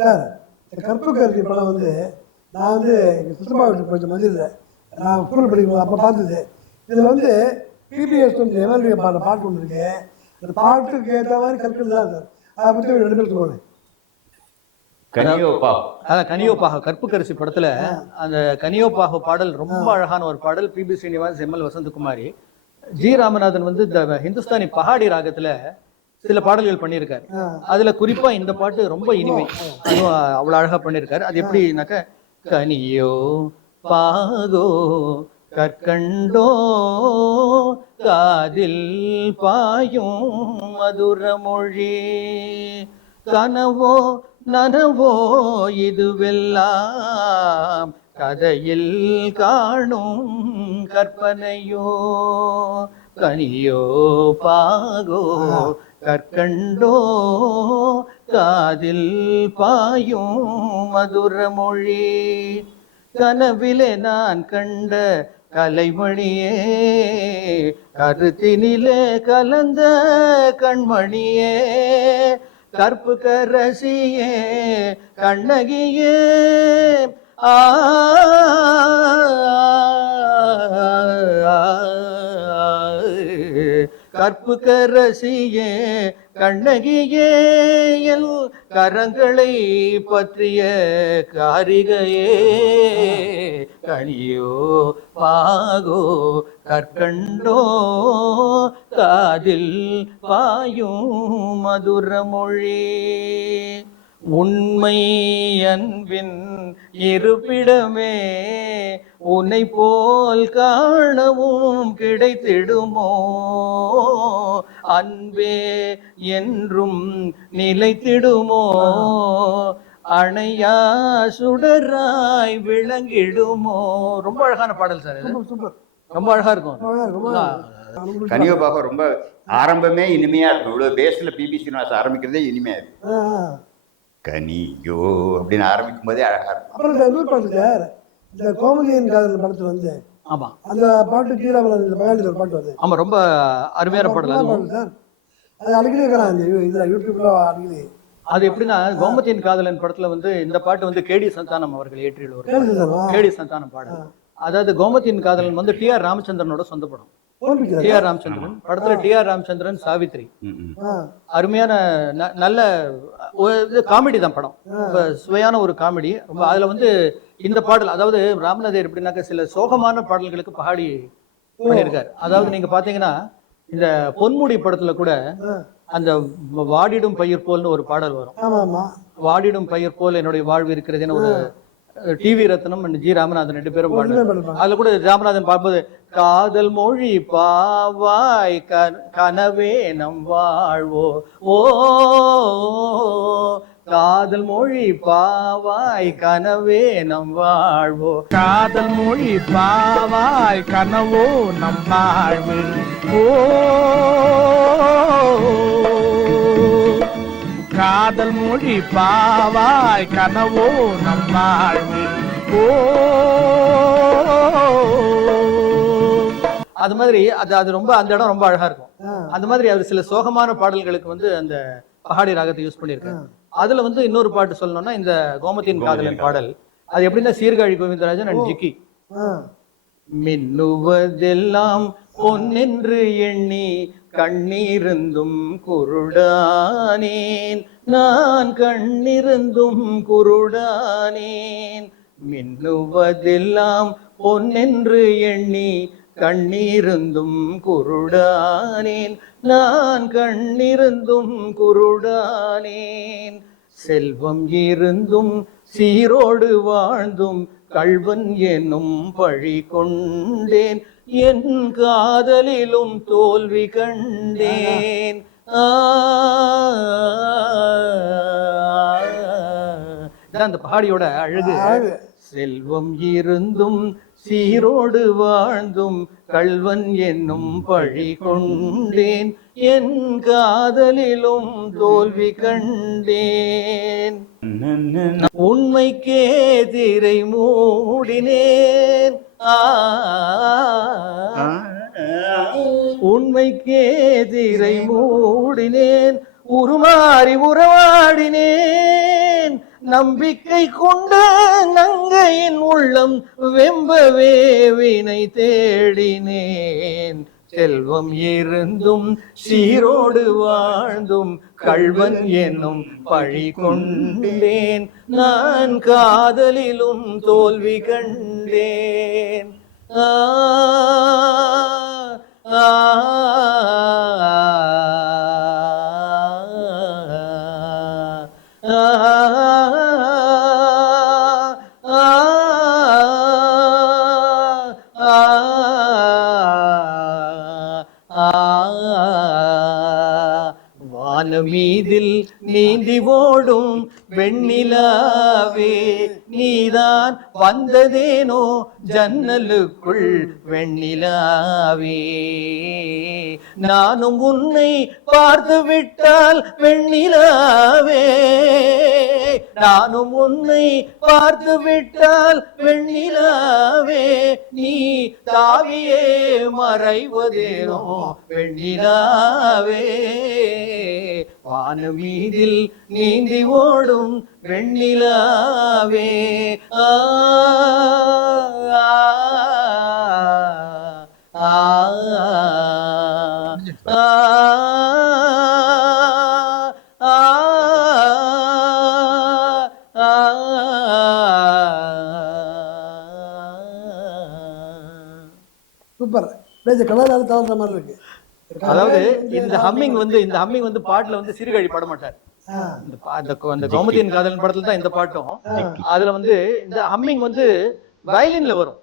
Sir இந்த கற்பு கருத்தி படம் வந்து நான் வந்து எங்கள் சித்தப்பா வீட்டுக்கு போயிட்டு மந்திரில் நான் ஸ்கூல் படிக்கும்போது அப்போ பார்த்தது. இதில் வந்து பிபிஎஸ் வந்து எம்எல்ஏ பாடுற பாட்டு ஒன்று இருக்கு. அந்த பாட்டுக்கு ஏற்ற மாதிரி கற்கள் தான் சார். அதை பற்றி ரெண்டு பேர் சொல்லுவாங்க கனியோப்பா. அதான் கனியோப்பாக கற்பு கரிசி படத்துல அந்த கனியோப்பாக பாடல் ரொம்ப அழகான ஒரு பாடல் PB Srinivas ML Vasanthakumari. G. Ramanathan வந்து இந்த ஹிந்துஸ்தானி பஹாடி ராகத்துல சில பாடல்கள் பண்ணியிருக்காரு. அதுல குறிப்பா இந்த பாட்டு ரொம்ப இனிமை. அதுவும் அவ்வளவு அழகா பண்ணியிருக்காரு. அது எப்படின்னாக்க கனியோ பாகோ கற்கண்டோ காதில் பாயும் மதுர மொழி. கனவோ நனவோ இதுவெல்லாம் கதையில் காணும் கற்பனையோ. கனியோ பாகோ கற்கண்டோ காதில் பாயும் மதுர மொழி. கனவிலே நான் கண்ட கலைமணியே கருத்தினிலே கலந்த கண்மணியே. கற்பு கரசியே கண்ணகியே ஆ கற்புக்கரசியே கண்ணகியே என் கரங்களை பற்றிய காரிகையே. கனியோ பாகோ கற்கண்டோ காதில் பாயும் மதுர மொழி உண்மை அன்பின் இருப்பிடமே உன்னை போல் காணவும் கிடைத்திடுமோ? அன்பே என்றும் நிலைத்திடுமோ? அணையா சுடராய் விளங்கிடுமோ? ரொம்ப அழகான பாடல் சார் இது. Super super. ரொம்ப அழகா இருக்கும் ரொம்ப ரொம்ப ஆரம்பமே இனிமையா இருக்கும் இவ்வளவு பேஸ்ல பிபி சீனிவாஸ் ஆரம்பிக்கிறதே இனிமையா இருக்கு. கனியோ அப்படின்னு ஆரம்பிக்கும் போதே அழகா இருக்கும். பாட்டு சார் இந்த கோமதியின் காதல் படத்தில் வந்து ஆமா. அந்த பாட்டு கீழாமல் இந்த பாட்டு வந்து ஆமா ரொம்ப அருமையான பாடல் சார்? அது அடிக்கடி இருக்கிறான் அந்த இதில் யூடியூப்ல அடிக்கடி அது எப்படின்னா கோமத்தியின் காதலன் படத்துல வந்து இந்த பாட்டு வந்து கேடி சந்தானம் அவர்கள் இயற்றியுள்ள ஒரு. கேடி சந்தானம் பாடல். அதாவது கோமத்தியின் காதலன் வந்து டி ஆர் ராமச்சந்திரனோட சொந்த படம். T R Ramachandran. படத்துல டி ஆர் ராமச்சந்திரன் சாவித்ரி. அருமையான ந- நல்ல ஒரு இது காமெடி தான் படம். ரொம்ப சுவையான ஒரு காமெடி. ரொம்ப அதுல வந்து இந்த பாடல் அதாவது ராமநாதர் எப்படின்னாக்க சில சோகமான பாடல்களுக்கு பகாடி பண்ணியிருக்காரு. அதாவது நீங்க பாத்தீங்கன்னா இந்த பொன்முடி படத்துல கூட. அந்த வாடிடும் பயிர் போல்னு ஒரு பாடல் வரும். வாடிடும் பயிர் போல் என்னுடைய வாழ்வு இருக்கிறதுன்னு ஒரு டிவி ரத்னம் ஜி ராமநாதன் ரெண்டு பேரும் பாடுறாங்க. அதுல கூட ராமநாதன் பார்க்கும்போது காதல் மொழி பாவாய் கனவே நம் வாழ்வோ? ஓ காதல் மொழி பாவாய் கனவே நம் வாழ்வோ? காதல் மொழி பாவாய் கனவோ நம் வாழ்வு? ஓ காதல் மொழி பாவாய் கனவோ நம் வாழ்வு? ஓ அது மாதிரி அது அது ரொம்ப அந்த இடம் ரொம்ப அழகா இருக்கும். அந்த மாதிரி அவர் சில சோகமான பாடல்களுக்கு வந்து அந்த பஹாடி ராகத்தை யூஸ் பண்ணியிருக்காரு. அதுல வந்து இன்னொரு பாட்டு சொல்லணும்னா இந்த கோமத்தின் காதலன் பாடல். அது எப்படின்னா சீர்காழி கோவிந்தராஜன் அண்ட் ஜிக்கி மின்னுவதெல்லாம் பொன்னென்று எண்ணி கண்ணீருந்தும் குருடானேன். நான் கண்ணிருந்தும் குருடானேன். மின்னுவதெல்லாம் பொன்னென்று எண்ணி கண்ணீருந்தும் குருடானேன். நான் கண்ணிருந்தும் குருடானேன். செல்வம் இருந்தும் சீரோடு வாழ்ந்தும் கள்வன் என்னும் பழி கொண்டேன். என் காதலிலும் தோல்வி கண்டேன். அந்த பாடியோட அழகு. செல்வம் இருந்தும் சீரோடு வாழ்ந்தும் கல்வன் என்னும் பழி கொண்டேன். என் காதலிலும் தோல்வி கண்டேன். உண்மைக்கே திரை மூடினேன். உண்மைக்கே திரை மூடினேன். உருமாறி உறவாடினேன். நம்பிக்கை கொண்ட நங்கையின் உள்ளம் வெம்பவே வினை தேடினேன். செல்வம் இருந்தும் சீரோடு வாழ்ந்தும் கள்வன் என்னும் பழி கொண்டேன். நான் காதலிலும் தோல்வி கண்டேன். ஆ ஆ நீந்தி ஓடும் வெண்ணிலாவே நீதான் வந்ததேனோ ஜன்னலுக்குள் வெண்ணிலாவே. நானும் உன்னை பார்த்து விட்டால் வெண்ணிலாவே. நானும் உன்னை பார்த்து விட்டால் வெண்ணிலாவே நீ தாவியே மறைவதேனோ வெண்ணிலாவே. வானமீதில் நீந்தி ஓடும் வெண்ணிலாவே. ஆ ஆ, ஆ, ஆ, ஆ, பேஜ கலரால தவறுற மாதிரி இருக்கு. அதாவது இந்த ஹம்மிங் வந்து இந்த ஹம்மிங் வந்து பாட்டுல வந்து சிறுகழி பாட மாட்டார். அந்த கோமதியின் காதலன் படத்துல தான் இந்த பாட்டும். அதுல வந்து இந்த ஹம்மிங் வந்து வயலின்ல வரும்.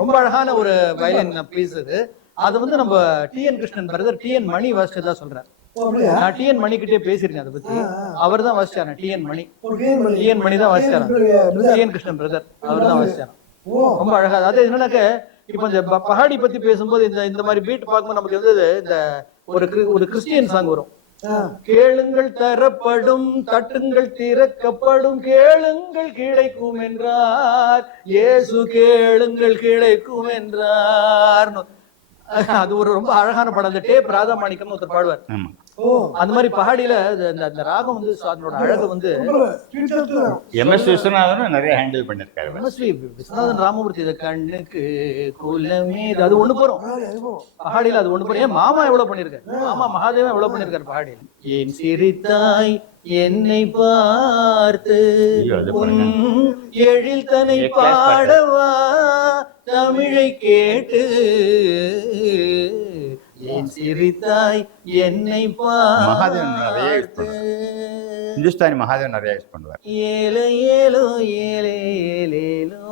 ரொம்ப அழகான ஒரு வயலின் பீஸ் இது. அது வந்து நம்ம T N Krishnan brother T N Mani சொல்றாரு. ஓ, அப்படியா? நான் டி என் மணி கிட்டே பேசியிருக்கேன் அதை பத்தி. அவர் தான் வாசிச்சாரு டி என் மணி ஒரு கேம் பண்ணி டி என் மணி தான் வாசிச்சாரு brother. T N Krishnan brother அவர் தான் வாசிச்சாரு ரொம்ப அழகா. அது என்னன்னாக்க இப்போ இந்த பஹாடி பத்தி பேசும்போது இந்த இந்த மாதிரி பீட் பார்க்கும்போது நமக்கு வந்து இந்த ஒரு ஒரு கிறிஸ்டியன் சாங் வரும். கேளுங்கள் தரப்படும் தட்டுங்கள் திறக்கப்படும் கேளுங்கள் கிடைக்கும் என்றார் இயேசு கேளுங்கள் கிடைக்கும் என்றார் அது ஒரு ரொம்ப அழகான படம் அந்த டேப் ராதா மாணிக்கம் ஒருத்தர் பாடுவார். அந்த மாதிரி பஹாடியில அந்த ராகம் வந்து அதனோட அழகு வந்து சூப்பர் ஸ்வீட் தான் எம் எஸ் விஸ்வநாதனும் நிறைய ஹேண்டில் பண்ணிருக்காரு. எம்எஸ்வி விஸ்வநாதன் ராமமூர்த்தி இது கண்ணுக்கு குலமே இது அது ஒண்ணு போறோம். பஹாடியில அது ஒண்ணு போறோம். ஏன் மாமா எவ்வளவு பண்ணிருக்காரு? மாமா மகாதேவன் எவ்வளவு பண்ணிருக்காரு பஹாடியில? ஏன் சிரித்தாய் என்னை பார்த்து உன். எழில் தனை. பாடவா தமிழை கேட்டு ஏன் சிரித்தாய் என்னை மகாதேவன் நிறைய use பார்த்து. இந்துஸ்தானி மகாதேவன் நிறைய யூஸ் பண்ணுவார். ஏலோ ஏலோ ஏலே ஏலேலோ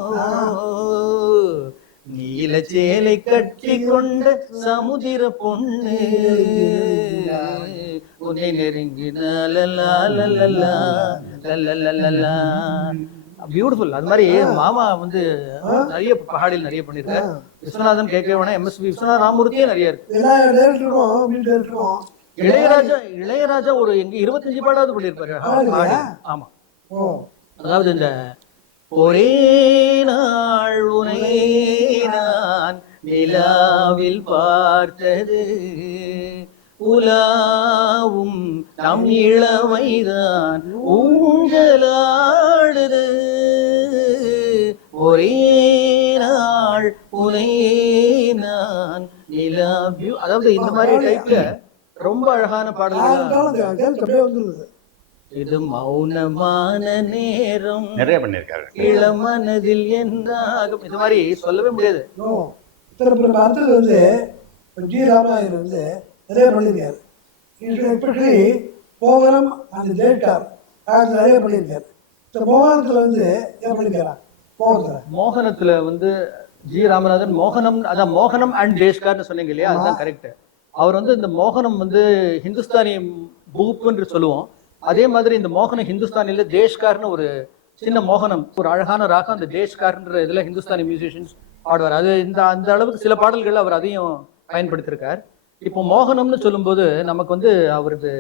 நீல சேலை கட்டி கொண்ட சமுதிர பொண்ணு. உன்னை நெருங்கினா பியூட்டிஃபுல் அது மாதிரி மாமா வந்து நிறைய பஹாடியில் நிறைய பண்ணிருக்காரு விஸ்வநாதன் கேட்கவே வேணாம். எம்எஸ்பி விஸ்வநாத ராமூர்த்தியே நிறைய இருக்கு. இளையராஜா இளையராஜா ஒரு எங்க இருபத்தஞ்சு பாடாவது பண்ணியிருப்பாரு. ஆமா. அதாவது இந்த ஒரே நாள் உனை நான் நிலாவில் பார்த்தது. உலாவும் நம் இளமைதான் ஊஞ்சலாடுது. ஒரே நாள் உனை நான் அதாவது இந்த மாதிரி டைப்ல ரொம்ப அழகான பாடல்கள் இது மௌனமான நேரம். நிறைய பண்ணிருக்காரு இளமனதில் என்றாகும். இது மாதிரி சொல்லவே முடியாது. அடுத்தது வந்து ஜி ராமநாயகர் வந்து நிறைய பண்ணியிருக்காரு. எஸ்பெஷலி மோகனம் அந்த ஜெயிட்டார் நிறைய பண்ணியிருக்காரு. இந்த மோகனத்தில் வந்து என்ன பண்ணியிருக்காரா? மோகனத்தில் வந்து ஜி ராமநாதன் மோகனம் அதான் மோகனம் அண்ட் தேஷ்கார்னு சொன்னீங்க இல்லையா? அதுதான் கரெக்ட் அவர் வந்து இந்த மோகனம் வந்து ஹிந்துஸ்தானி பூப் என்று சொல்லுவோம். அதே மாதிரி இந்த மோகனம் ஹிந்துஸ்தானில தேஷ்கார்னு ஒரு சின்ன மோகனம் ஒரு அழகான ராகம் அந்த தேஷ்கார்ன்ற இதுல ஹிந்துஸ்தானி மியூசிஷியன்ஸ் பாடுவார். அது இந்த அந்த அளவுக்கு சில பாடல்கள் அவர் அதையும் பயன்படுத்தியிருக்கார் இப்போ மோகனம்னு சொல்லும்போது நமக்கு வந்து அவரது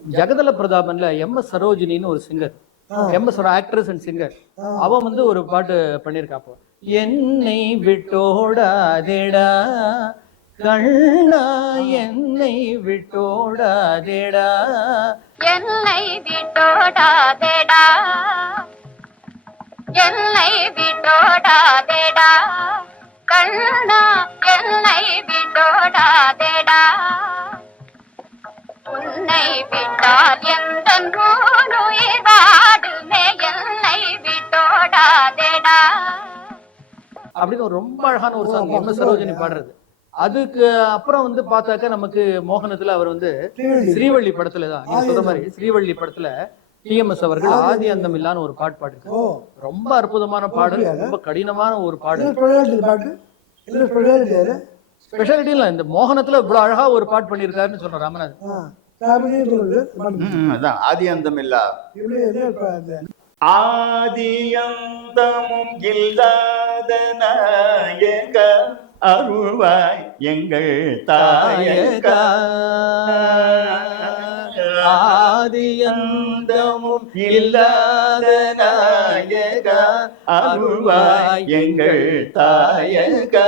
ஜெகதல பிரதாபன்ல எம் எஸ் சரோஜினின்னு ஒரு singer M S actress and singer அவ வந்து ஒரு பாட்டு பண்ணியிருக்காப்போ என்னை விட்டோடாதேடா கண்ணா என்னை விட்டோடாதேடா. என்னை விட்டோடாதேடா என்னை விட்டோடாதேடா கண்ணா என்னை விட்டோடாதேடா அப்படின்னு ஒரு ரொம்ப அழகான ஒரு சாங் எம் எஸ் சரோஜினி பாடுறது. அதுக்கு அப்புறம் வந்து பார்த்தாக்க நமக்கு மோகனத்துல அவர் வந்து ஸ்ரீவள்ளி. ஸ்ரீவள்ளி படத்துல தான். நீங்க சொல்ற மாதிரி ஸ்ரீவள்ளி படத்துல டிஎம்எஸ் அவர்கள் ஆதி அந்தம் இல்லான்னு ஒரு பாட்டு ஓ. ரொம்ப அற்புதமான பாடல். ரொம்ப கடினமான ஒரு பாடல். ஸ்பெஷாலிட்டி இல்ல. இந்த மோகனத்துல இவ்வளவு அழகா ஒரு பாட்டு பண்ணியிருக்காருன்னு சொல்றேன் ராமநாதன். அதான். ஆதி அந்தம் இல்லா? இப்படி என்ன இப்ப அந்த ஆதியந்தமும் இல்லாத நாயக அருள்வாய் எங்கள் தாயக. ஆதியந்தமும் இல்லாத நாயக அருள்வாய் எங்கள் தாயக.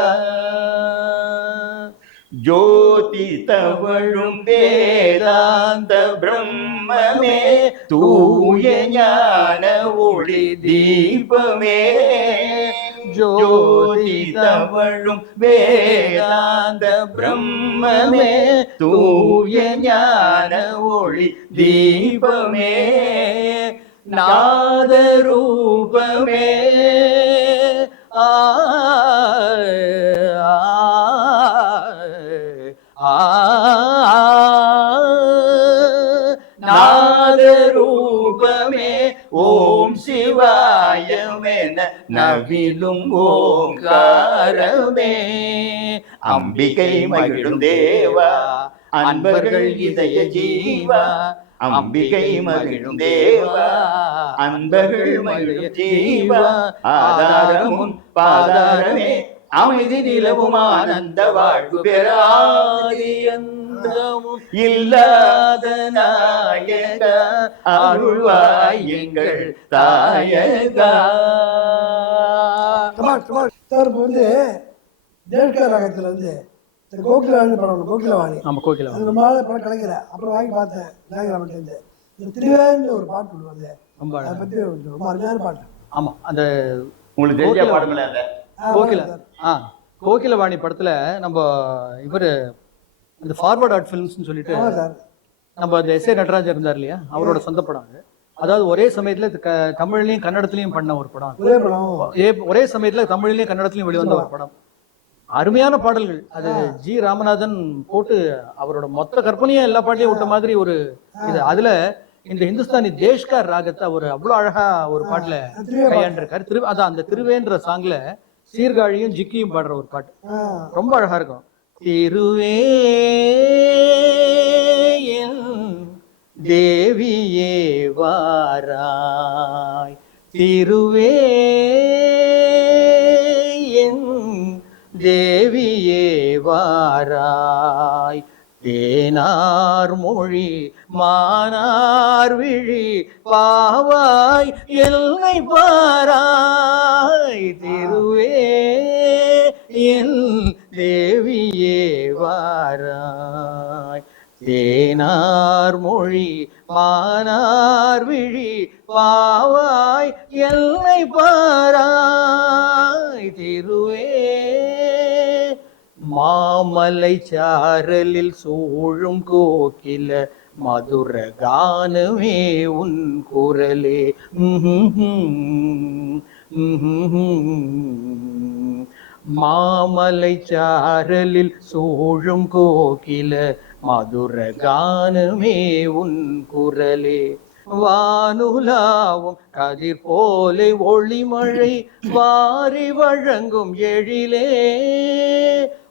ஜோதி தவழும் வேதாந்த பிரம்மமே தூய ஞான ஒளி தீபமே. ஜோதி தவழும் வேதாந்த பிரம்மமே தூய ஞான ஒளி தீபமே நாதரூபமே நவிலும் ஓங்காரமே. அம்பிகை மகிழும் தேவா அன்பர்கள் இதய ஜீவா. அம்பிகை மகிழும் தேவா அன்பர்கள் மகிழும் ஜீவா. ஆதாரமும் பாதாரமே அமைதி நிலவும் ஆனந்த வாழ்வு பெறாதியன் பெறாதியந்தமும் இல்லாத நாயக அருள்வாய் எங்கள் தாயகா. இப்போ வந்து தேஷ்கா ராகத்தில் வந்து இந்த கோகிலான்னு படம் கோகிலவாணி. ஆமா கோகில அது ரொம்ப நாள் படம் கிடைக்கல. அப்புறம் வாங்கி பார்த்தேன் நாகராமன்ட்டு இந்த திருவேன்னு ஒரு பாட்டு ஒன்று வந்து ரொம்ப அதை பற்றி ரொம்ப அருமையான பாட்டு. ஆமா அந்த உங்களுக்கு தெரிஞ்ச ஆ, கோகில. ஆ கோகிலவாணி படத்துல நம்ம இவரு இந்த ஃபார்வர்ட் ஆர்ட் ஃபிலிம்ஸ்னு சொல்லிட்டு நம்ம அந்த எஸ் ஏ நடராஜர் இருந்தார் இல்லையா? அவரோட சொந்த படம் அது. அதாவது ஒரே சமயத்துல க- தமிழ்லயும் கன்னடத்துலயும் பண்ண ஒரு படம் அது. ஒரே படம். ஏ- ஒரே சமயத்துல தமிழ்லயும் கன்னடத்துலயும் வெளிவந்த ஒரு படம். அருமையான பாடல்கள். அது ஜி ராமநாதன் போட்டு அவரோட மொத்த கற்பனையும் எல்லா பாட்டையும் விட்ட மாதிரி ஒரு இது. அதுல இந்த ஹிந்துஸ்தானி தேஷ்கார் ராகத்தை அவர் அவ்வளவு அழகா ஒரு பாட்டுல திருவே கையாண்டிருக்காரு. திரு அதான் அந்த திருவேன்ற சாங்ல சீர்காழியும் ஜிக்கியும் பாடுற ஒரு பாட்டு. ரொம்ப அழகா இருக்கும். திருவே தேவியே வாராய். திருவே தேவியே வாராய். தேனார் மொழி மானார் விழி பாவாய் எல்லை பாராய். திருவே என் தேவியே வாராய். தேனார் மொழி மானார் விழி பாவாய் எல்லை பாராய். திருவே மாமலை சாரலில் சூழும் கோக்கில மதுர கானமே உன் குரலே. மாமலை சாரலில் சூழும் கோகில மதுர கானமே உன் குரலே. வானுலாவும் கதிர் போலே ஒளிமழை வாரி வழங்கும் எழிலே.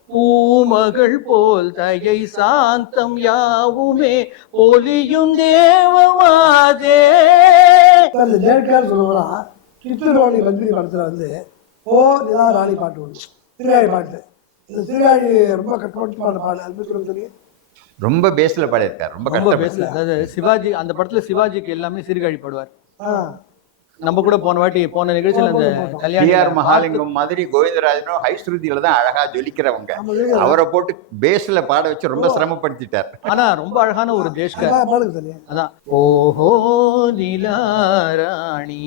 பூமகள் போல் தயை சாந்தம் யாவுமே ஒலியும் தேவமாதே. சார் இந்த மந்திரி படத்தில் வந்து ஓ நிலா ராணி பாட்டு ஒன்று திருகாழி பாட்டு. இந்த திருகாழி ரொம்ப பாடுற பாடு அது சொல்லுங்க தெரியும் ரொம்ப பேஸ்ல பாடியிருக்காரு ரொம்ப ரொம்ப பேசல அதாவது சிவாஜி அந்த படத்துல சிவாஜிக்கு எல்லாமே சீர்காழி பாடுவார். ஆ. நம்ம கூட போன வாட்டி போன நிகழ்ச்சியில அந்த கல்யாணம் மகாலிங்கம் மாதிரி கோவிந்தராஜனும் ஹைஸ்ருதியில தான் அழகா ஜொலிக்கிறவங்க. அவரை போட்டு பேஸ்ல பாட வச்சு ரொம்ப சிரமப்படுத்திட்டார். ஆனா ரொம்ப அழகான ஒரு தேஷ்கர். அதான் பாடுங்க தெரியும் அதான் ஓஹோ நிலாராணி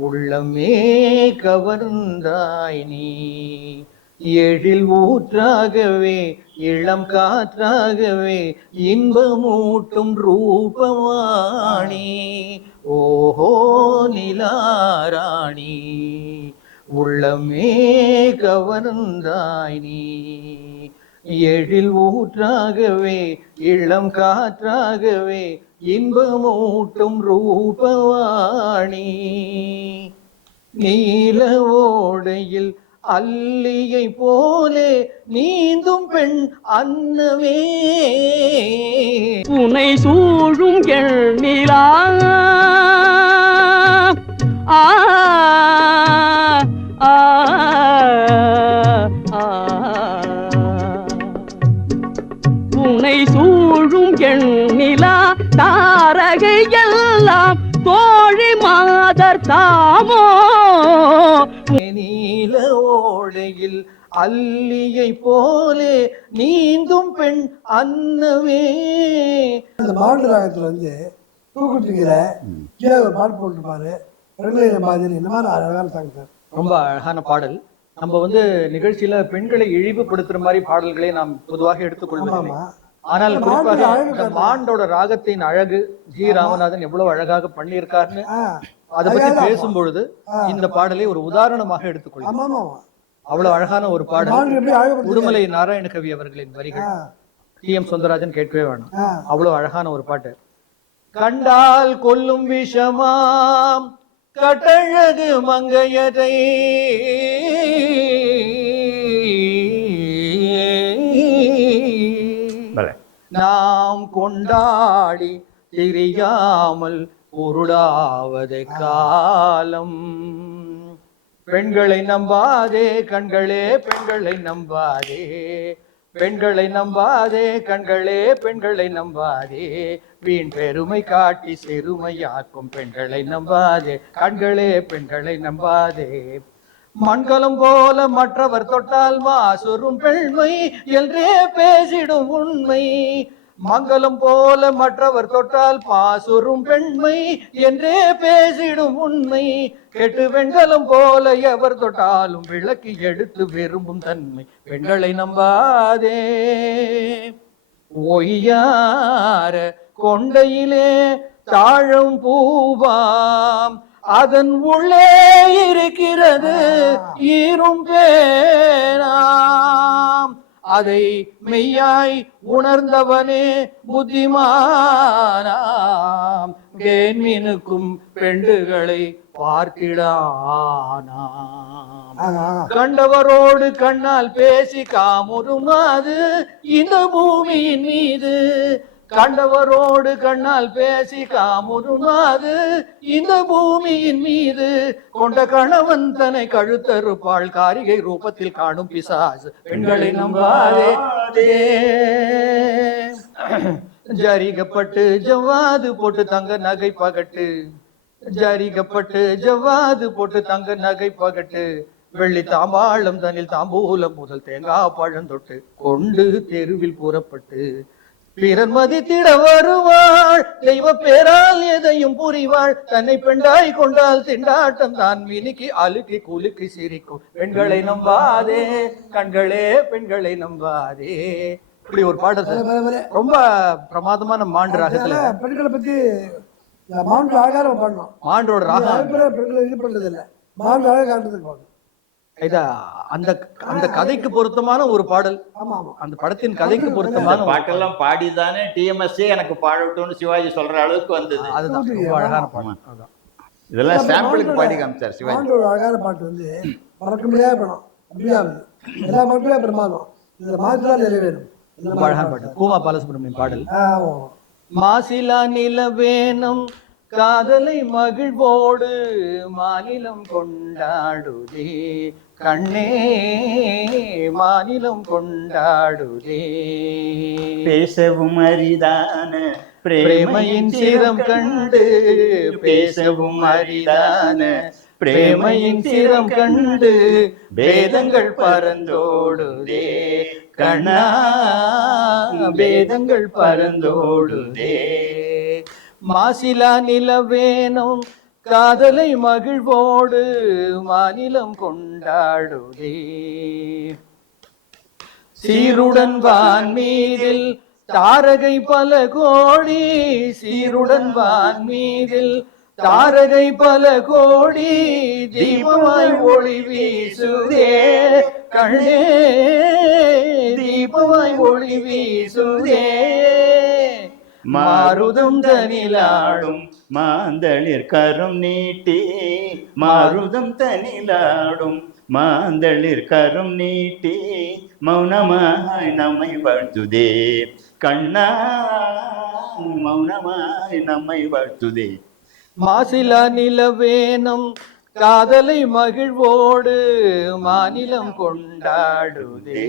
உள்ளமே கவர்ந்தாய் நீ. எழில் ஊற்றாகவே இளம் காற்றாகவே இன்பமூட்டும் ரூபவாணி ஓஹோ நிலாராணி உள்ளமே கவர்ந்தாய் நீ. எழில் ஊற்றாகவே இளம் காற்றாகவே இன்பமூட்டும் ரூபவாணி. நீல ஓடையில் அல்லியை போலே நீந்தும் பெண் அன்னமே. துணை சூழும் எண்ணிலா ஆ ஆ. தாரகை எல்லாம் தோழி மாதர் தாமோ. நீல ஓடையில் அல்லியை போலே நீந்தும் பெண் அன்னமே. இந்த மாவட்ட ராகத்தில் வந்து தூக்குட்டிக்கிற கீழே ஒரு பாட்டு போட்டுருப்பாரு. ரெகுலர் மாதிரி இந்த மாதிரி அழகான சாங் சார். ரொம்ப அழகான பாடல். நம்ம வந்து நிகழ்ச்சியில பெண்களை இழிவுபடுத்துற மாதிரி பாடல்களை நாம் பொதுவாக ஆமா ஆனால் குறிப்பாக மாண்டோட ராகத்தின் அழகு ஜி ராமநாதன் எவ்வளவு அழகாக பண்ணியிருக்காருன்னு அதை பத்தி அழகா பேசும் பொழுது ஆ. இந்த பாடலை ஒரு உதாரணமாக எடுத்துக்கொள்ளும் அவ்வளவு அழகான ஒரு பாடல். உடுமலை நாராயண கவி அவர்களின் வரிகள். டி எம் சுந்தரராஜன் கேட்கவே வேணும். அவ்வளவு அழகான ஒரு பாட்டு. கண்டால் கொல்லும் விஷமாம் கட்டழகு மங்கையதை நாம் கொண்டாடி தெரியாமல் உருடாவது காலம். பெண்களை நம்பாதே கண்களே பெண்களை நம்பாதே. பெண்களை நம்பாதே கண்களே பெண்களை நம்பாதே. வீண் பெருமை காட்டி சிறுமையாக்கும் பெண்களை நம்பாதே. கண்களே பெண்களை நம்பாதே. மண்கலம் போல மற்றவர் தொட்டால் மாசுறும் பெண்மை என்றே பேசிடும் உண்மை. மங்களம் போல மற்றவர் தொட்டால் பாசுறும் பெண்மை என்றே பேசிடும் உண்மை. கெட்டு வெண்கலம் போல எவர் தொட்டாலும் விளக்கு எடுத்து விரும்பும் தன்மை. பெண்களை நம்பாதே. ஒய்யார கொண்டையிலே தாழும் பூவாம். அதன் உள்ளே இருக்கிறது ஈரும் பேனாம் அதை மெய்யாய் உணர்ந்தவனே புத்திமானாம். கேன்மீனுக்கும் பெண்டுகளை ஆ கண்டவரோடு கண்ணால் பேசி காமுறுமாது இந்த பூமியின் மீது. கண்டவரோடு கண்ணால் பேசி காமுருமாது இந்த பூமியின் மீது கொண்ட கணவன் தன்னை கழுத்தறுப்பாள் காரிகை ரூபத்தில் காணும் பிசாசு. பெண்களை நம்பாதே. ஜரிகப்பட்டு ஜவ்வாது போட்டு தங்க நகை பகட்டு. ஜரிகப்பட்டு ஜவ்வாது போட்டு தங்க நகை பகட்டு. வெள்ளி தாம்பாளம் தனில் தாம்பூலம் முதல் தேங்காய் பழம் தொட்டு கொண்டு தெருவில் புறப்பட்டு பிறர் மதித்திட வருவாள். தெய்வ பேரால் எதையும் புரிவாள். தன்னை பெண்டாய் கொண்டால் திண்டாட்டம் தான். மினுக்கி அழுக்கி குலுக்கி சிரிக்கும். பெண்களை நம்பாதே. கண்களே பெண்களை நம்பாதே. இப்படி ஒரு பாடல். ரொம்ப பிரமாதமான மாண்டு ராகத்துல பெண்களை பத்தி மாண்டு அழகாக பண்ணணும் மாண்டோட ராகம் பெண்களை இது பண்றது இல்லை மாண்டு அழகாக காட்டுறதுக்கு பார்க்கணும் இதா அந்த அந்த கதைக்கு பொருத்தமான ஒரு பாடல். அந்த படத்தின் கதைக்கு பொருத்தமான. பாட்டெல்லாம் பாடிதானே டிஎம்எஸ்ஏ எனக்கு பாடட்டும்னு சிவாஜி சொல்ற அளவுக்கு வந்தது. அதுதான் அழகான அதான். இதெல்லாம் சாம்பிளுக்கு பாடி காமிச்சார் சிவாஜி. அழகான பாட்டு வந்து மறக்க முடியாத படம். முடியாது எல்லா பாட்டுமே பிரமாதம். இதில் மாற்றலாம் நிறைவேறும் அழகான பாட்டு. கூமா பாலசுப்ரமணியம் பாடல். மாசிலா நிலவேனம் காதலை மகிழ்வோடு மாநிலம் கொண்டாடுதே. கண்ணே மாநிலம் கொண்டாடுதே. பேசவும் அரிதான பிரேமையின் சிரம் கண்டு பேசவும் அரிதான பிரேமையின் சிரம் கண்டு வேதங்கள் பறந்தோடுதே. கண்ணா வேதங்கள் பறந்தோடுதே. மாசிலா நிலவேனும் காதலை மகிழ்வோடு மாநிலம் கொண்டாடுதே. சீருடன் வான் மீதில் தாரகை பல கோடி சீருடன் வான் மீதில் தாரகை பல கோடி தீபமாய் ஒளி வீசுதே. கண்ணே தீபமாய் ஒளி வீசுதே. மாறுதும் தனிலாடும் மாந்தளிர் கரும் நீட்டி மாறுதும் தனிலாடும் மாந்தளிர் கரும் நீட்டி மௌனமாய் நம்மை வாழ்த்துதே. கண்ணா மௌனமாய் நம்மை வாழ்த்துதே. மாசிலா நிலவேனம் காதலை மகிழ்வோடு மாநிலம் கொண்டாடுதே.